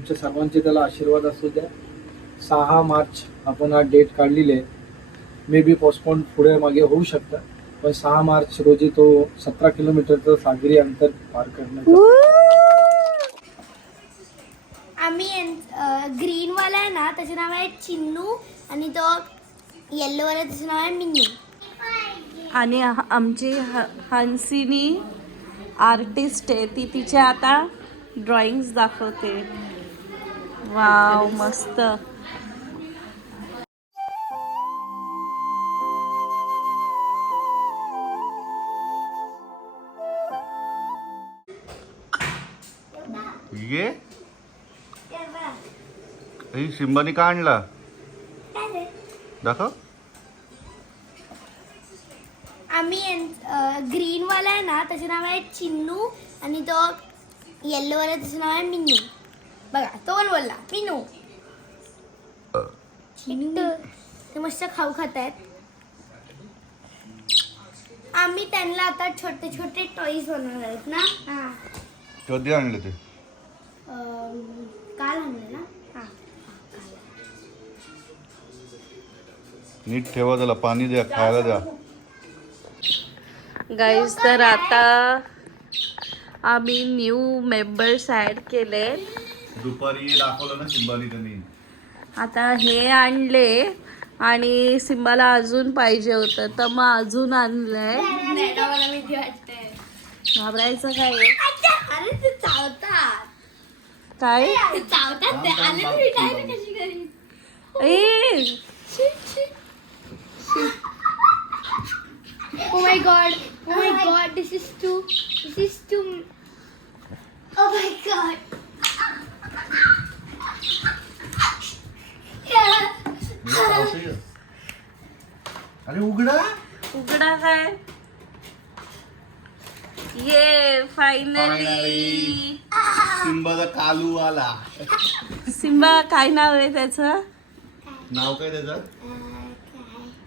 तुमच्या सर्वांचे त्याला आशीर्वाद असू द्या. सहा मार्च आपण हा डेट काढलेली आहे. मे बी पोस्टपोन पुढे मागे होऊ शकतं पण सहा मार्च रोजी तो सतरा किलोमीटरचं सागरी अंतर पार करण्याचा आम्ही ग्रीन वाला आहे ना त्याचं नाव आहे चिन्नू आणि तो येल्लो वाला त्याचं नाव आहे मिन्नू आणि आमची ह- हंसिनी आर्टिस्ट आहे. ती तिच्या आता ड्रॉइंग्स दाखवते. वाव मस्त. ये? ही सिंबानी का आणला? दाखव. आम्ही ग्रीन वाला आहे ना त्याचं नाव आहे चिन्नू आणि तो येल्लो वाला त्याचं नाव आहे मिन्नू. बघा तो पण बोलला चिन्नू ते मस्त खाऊ खात आहेत आम्ही त्यांना आता छोटे छोटे टॉईज बनवणार आहेत ना? हां. कधी आणले ते? अं, काल आणले ना? हां. नीट ठेवा त्याला पाणी द्या खायला द्या. गाईज तर आता आम्ही न्यू मेंबर्स ॲड केले दुपारी दाखवलं ना सिंबानी त्यांनी आता हे आणले आणि सिम्बाला अजून पाहिजे होतं तर मग अजून आणलंय घाबरायचं काय आहे? अरे ते चावतात काय ते चावतात ते आले तरी काय रे कशी करी ए Oh my god. Oh my god. This is too. This is too. Oh my god. अरे उघडा. उघडा काय? ये फायनली सिंबाचा कालू आला. सिम्बा काय नाव आहे त्याचं? नाव काय त्याचं?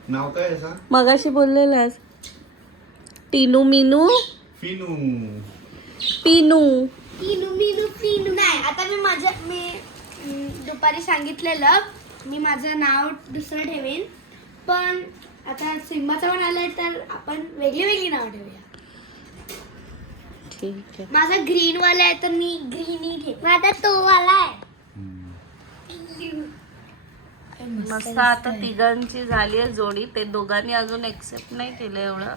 नाव काय मगाशी बोललेलास टिनू मिनू. फिनू. पिनू. पिनू मिनू पिनू. नाही आता मी माझ्या मी दुपारी सांगितलेलं. मी माझं नाव दुसरं ठेवेन. पण आता सिंबाचं पण आलंय तर आपण वेगळी वेगळी नाव ठेवूया. ठीक आहे. माझा ग्रीन वाला आहे तर मी ग्रीनी ठेव माझा तो वाला आहे. मस्त आता तिघांची झाली आहे जोडी. ते दोघांनी अजून एक्सेप्ट नाही केलं एवढं.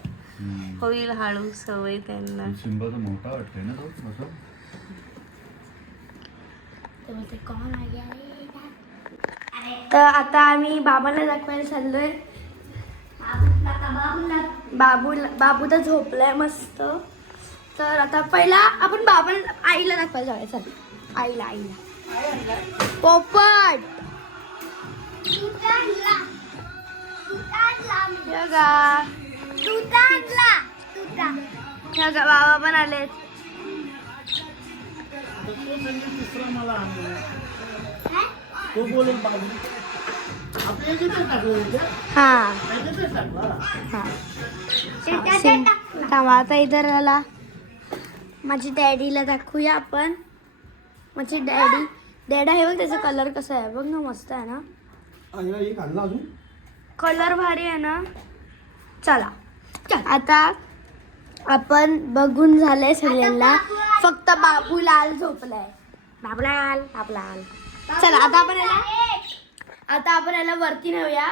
होईल हळू सवय त्यांना. मोठा वाटतंय ना तो असं? तर आता आम्ही बाबांना दाखवायला चाललो आहे बाबूला बाबू तर झोपलाय मस्त. तर आता पहिला आपण बाबांना आईला दाखवायला जाऊया चल. आईला आईला. पोपट! बाबा पण आलेत. तो बोलेल हा. हा. आता इधर आला. माझी डॅडीला दाखवूया आपण. माझी डॅडी डॅडा हे बघ त्याचा कलर कसा आहे. बघ ना मस्त आहे ना. कलर भारी आहे ना. चला. आता आपण बघून झालंय सगळ्यांना. फक्त बाबूलाल झोपलाय. बाबूलाल बाबूलाल. चला आता आपण आता आपण याला वरती नेऊया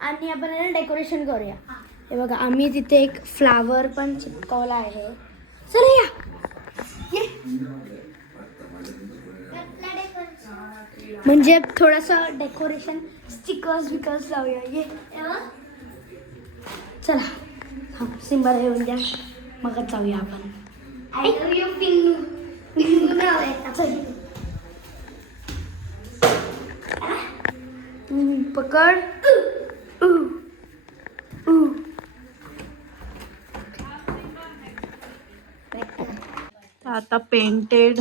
आणि आपण याला डेकोरेशन करूया. हे. बघा आम्ही तिथे एक फ्लावर पण चिपकवला आहे. चला या. म्हणजे थोडस डेकोरेशन स्टिकर्स बिकर्स लावूया. ये. चला. हा सिंबाला येऊन द्या. मगच जाऊया आपण चल. हम्म, पकड. आता पेंटेड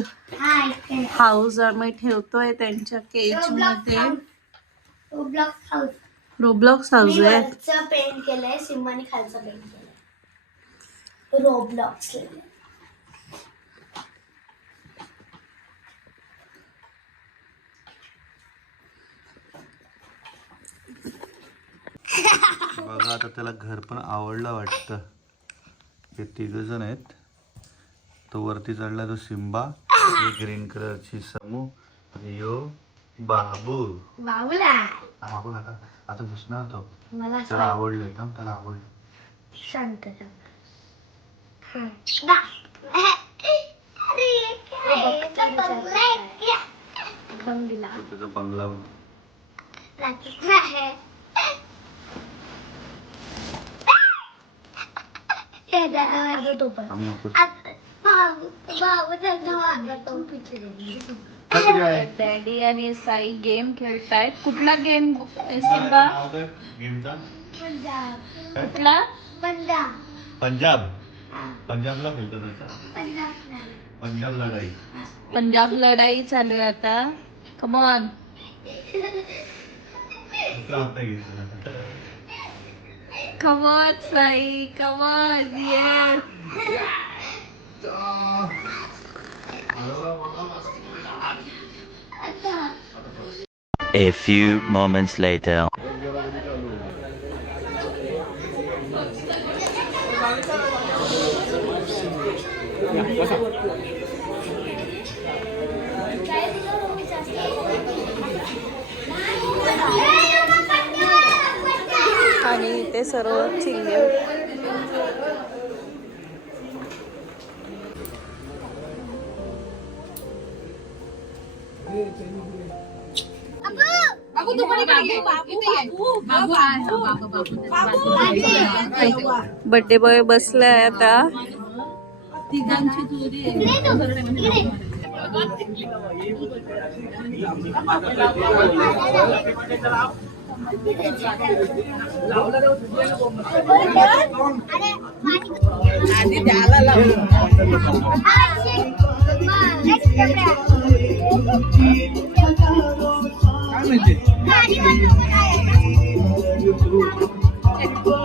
हाऊस आम्ही ठेवतोय त्यांच्या केजमध्ये. रोब्लॉक्स हाऊस रोब्लॉक्स हाऊस मी आहे. पेंट केलंय सिम्बाने खालचं पेंट केलंय. रोब्लॉक्स केलंय. आता त्याला घर पण आवडलं वाटतं. हे तिघ जण आहेत. तो वरती चढला तो सिम्बा ग्रीन कलरची समू ह्यो बाबू. बाबूला? बाबू आता आता घुसणार तो. मला त्याला आवडलं एकदम त्याला आवडलं. शांत हा. तुझा बंगला तो पण आम्ही नको डॅडी आणि साई गेम खेळतायत कुठला गेम कुठला पंजाब. पंजाबला खेळतो त्याचा पंजाब लढाई. पंजाब लढाई चालू आहे आता. Come on Come on, Sai. Come on. yeah. A few moments later. Yeah, इथे सर्व चिल्ले बर्थडे बॉय बसलाय आता. चला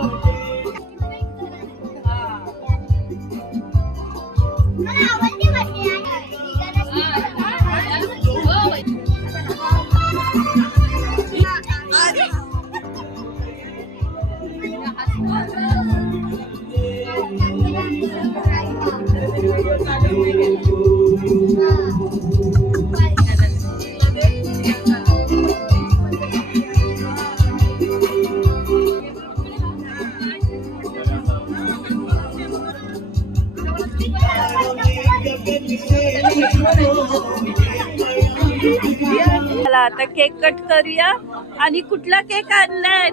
करूया आणि कुठला केक आणलाय?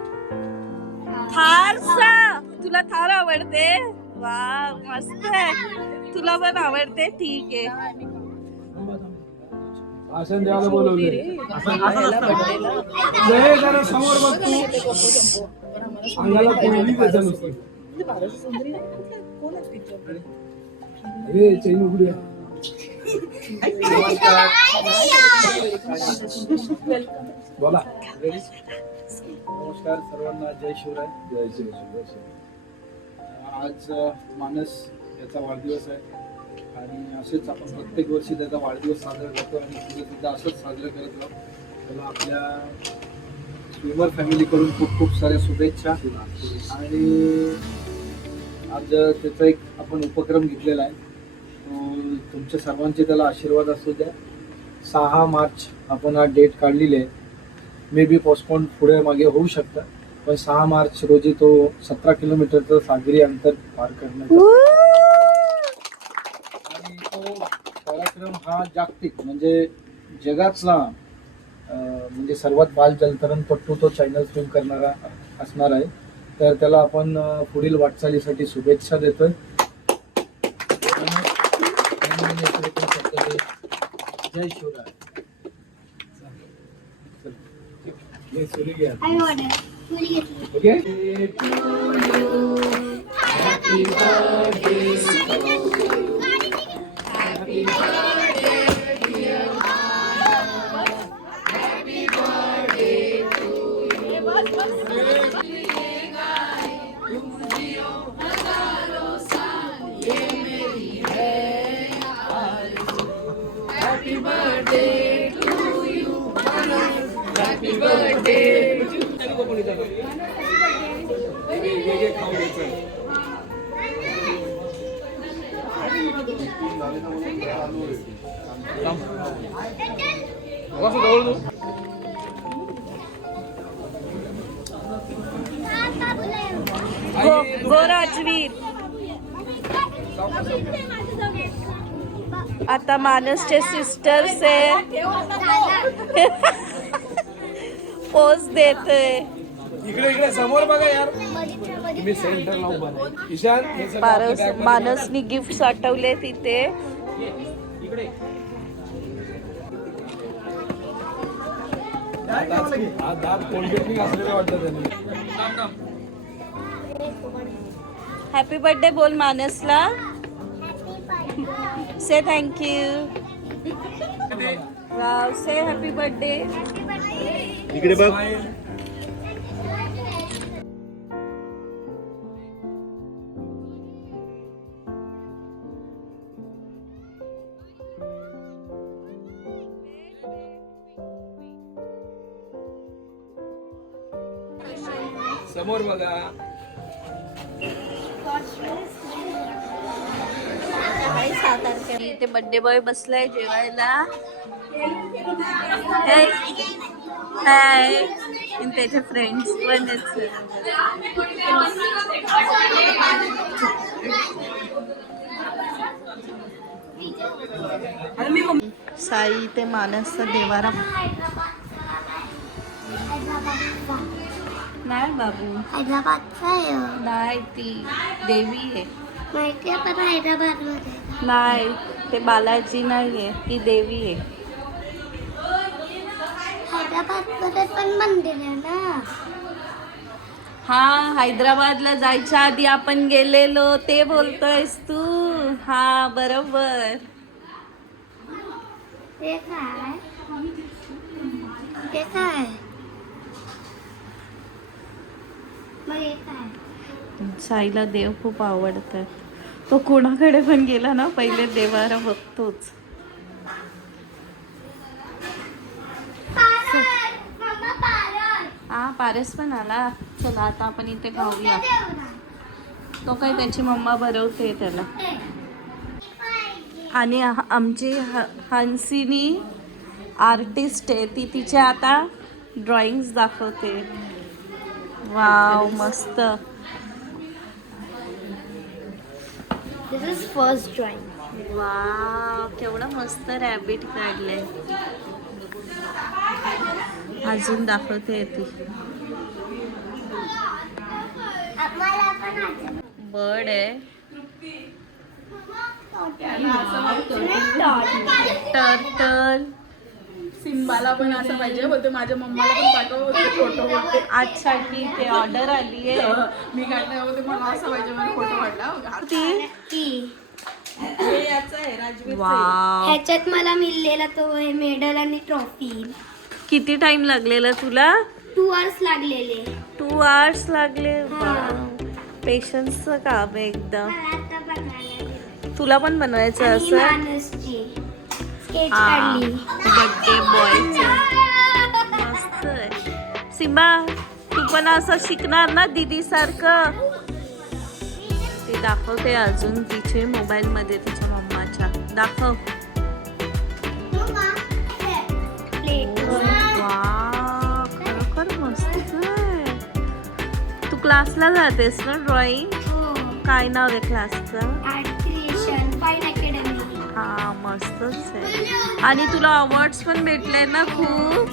थारचा तुला थार आवडते? वा मस्त आहे. तुला पण आवडते? ठीक आहे. भाषण द्यायला बोलवले जय जरा समोर बघ तू. अंगाला पोळी त्याच्या नुसती. अरे चैन बोला नमस्कार सर्वांना जय शिवराय जय शिवराय आज मानस याचा वाढदिवस आहे आणि असेच आपण प्रत्येक वर्षी त्याचा वाढदिवस साजरा करतो आणि पुढे सुद्धा असंच साजरं करत राहू त्याला आपल्या स्विमर फॅमिलीकडून खूप खूप साऱ्या शुभेच्छा आणि आज त्याचा एक आपण उपक्रम घेतलेला आहे. तुमच्या सर्वांचे त्याला आशीर्वाद असू द्या. सहा मार्च आपण हा डेट काढलेली आहे. मे बी पोस्टपोन पुढे मागे होऊ शकतं. पण सहा मार्च रोजी तो सतरा किलोमीटरचं सागरी अंतर पार करण्याचा आणि तो पराक्रम हा जागतिक म्हणजे जगातला म्हणजे सर्वात बाल जलतरणपट्टू तो चॅनल स्विम करणारा असणार आहे. तर त्याला आपण पुढील वाटचालीसाठी शुभेच्छा देतोय. असले तरी पण शब्द जय Happy birthday to you. Happy birthday. Happy birthday to you. गोराजवीर आता मानसचे सिस्टर्स आहे पोच देतोय. इकडे इकडे समोर बघा यार. तुम्ही सेंटर लावून बघा ईशान हे सगळं आपल्या पारस मानसनी गिफ्ट साठवले तिथे इकडे. दात- हा दात कोलगेटनी घासलेलं वाटतं त्यांनी. हॅपी बर्थडे बोल मानसला. से थँक्यू राव से हॅपी बर्थडे इकडे बघ. बर्थडे बॉय बसलाय जेवायला. हाय त्याचे फ्रेंड्स पण साई ते मानसचा देवारा. नाही बाबू. हैदराबादचा आहे नाही ती देवी आहे. माहिती आहे पण हैदराबादमध्ये नाही. ते बालाजी नाही आहे ती देवी आहे. हैदराबादमध्ये पण मंदिर आहे ना? हा हैदराबादला जायच्या आधी आपण गेलेलो ते बोलतोयस तू. हा बरोबर. ते काय? ते काय? मग हे काय? साईला देव खूप आवडतात तो कोणाकडे पण गेला ना पहिले देवारा बघतोच. हा पारस पण आला. चला आता आपण इथे खाऊया. तो काय त्याची मम्मा भरवते त्याला. आणि आमची ह- हंसिनी आर्टिस्ट आहे. ती तिचे आता ड्रॉइंग्स दाखवते. वाव मस्त. This is first drawing wow केवढं मस्त रॅबिट काढलंय. अजून दाखवते ती. बर्ड आहे. टर्टल सिम्बाला पण असं पाहिजे बोलते माझ्या मम्माला पण पाठव बोलते फोटो बोलते अच्छा ठीक आहे. ऑर्डर आली आहे. मी काढलं बोलते मला असं पाहिजे मला फोटो काढला. ती? ती. हे ह्याच्यात मला मिळलेला तो हे मेडल आणि ट्रॉफी. किती टाइम लागलेला तुला? टू आवर्स लागलेले. टू आवर्स लागले. पेशन्सचं काम आहे एकदम. तुला पण बनवायचं आणि असं? बर्थडे आहे. सिम्बा तू पण असं शिकणार ना दीदी सारखं ती दाखवते अजून तिचे मोबाईल मध्ये तिच्या मम्माच्या. दाखव. खरोखर मस्त तू क्लासला जातेस ना ड्रॉइंग हो. काय नाव आहे क्लासचं मस्तच आहे. आणि तुला अवॉर्ड्स पण भेटले ना खूप.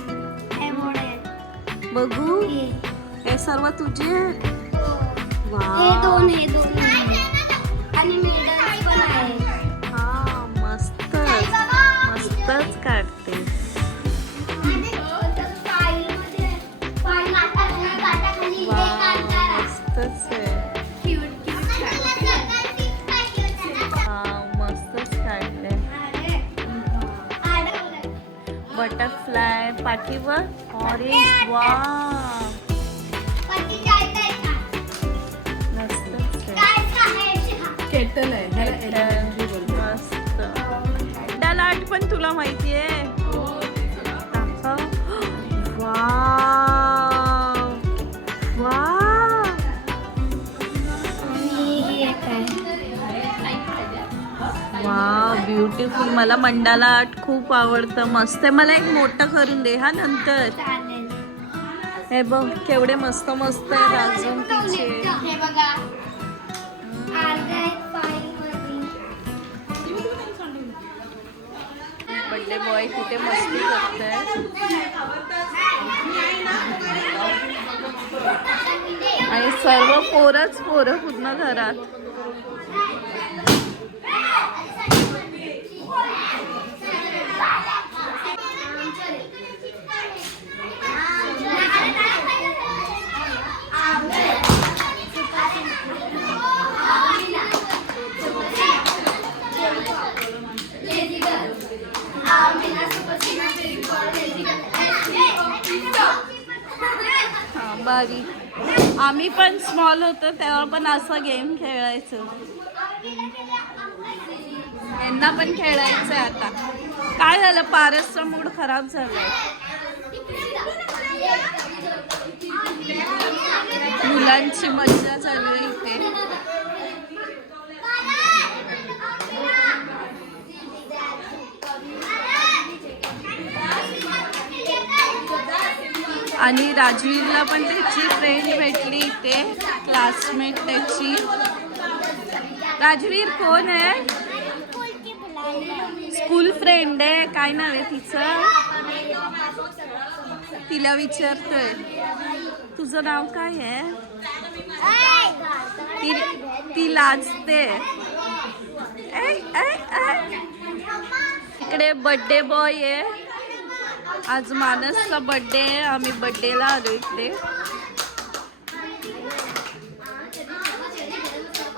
बघू. हे सर्व तुझे हे दोन हे दोन. आणि पाठीवर ऑरेंज वा. केटल आहे मस्त डलाट पण तुला माहिती आहे ब्युटिफुल मला मंडाला आर्ट खूप आवडतं मस्त आहे. मला एक मोठं करून दे हा नंतर. हे बघ केवढे मस्त मस्त आहे हे मध्ये. बर्थडे बॉय तिथे मस्ती करतोय. आणि सर्व पोरच पोरं पूर्ण घरात. भारी आम्ही पण स्मॉल होतो तेव्हा पण असा गेम खेळायचो. यांना पण खेळायचं आहे आता. काय झालं? पारसचा मूड खराब झालाय. मुलांची मज्जा चालू आहे इथे. आणि राजवीरला पण त्याची फ्रेंड भेटली इथे क्लासमेट त्याची. राजवीर कोण आहे? स्कूल फ्रेंड आहे काय नाव आहे तिचं? तिला विचारतोय. तुझं नाव काय आहे? ती ती लाजते. इकडे बड्डे बॉय आहे. आज मानसचा बड्डे आहे. आम्ही बड्डेला आलो इकडे.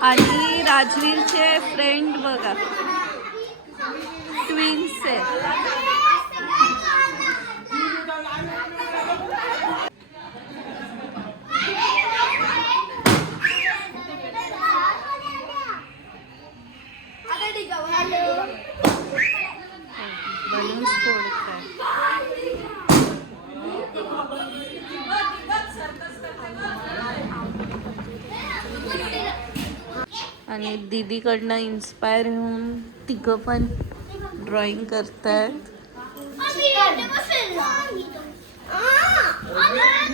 आणि राजवीरचे फ्रेंड बघा. ट्विन्स आहे. दीदीकडनं इन्स्पायर होऊन तिघं पण ड्रॉइंग करतात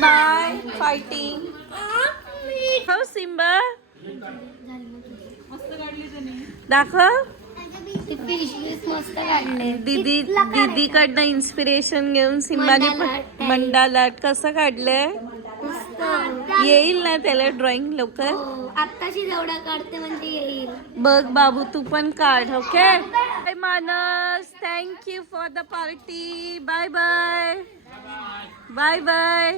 बाय फायटिंग हो सिम्बा दाखव. दीदी दीदीकडनं इन्स्पिरेशन घेऊन सिम्बाने मंडाला कसं काढलंय? येईल ना त्याला ड्रॉइंग लवकर? आत्ताशी जेवढा काढते म्हणजे येईल. बघ बाबू तू पण काढ okay? Bye Manas thank you for the party bye bye bye bye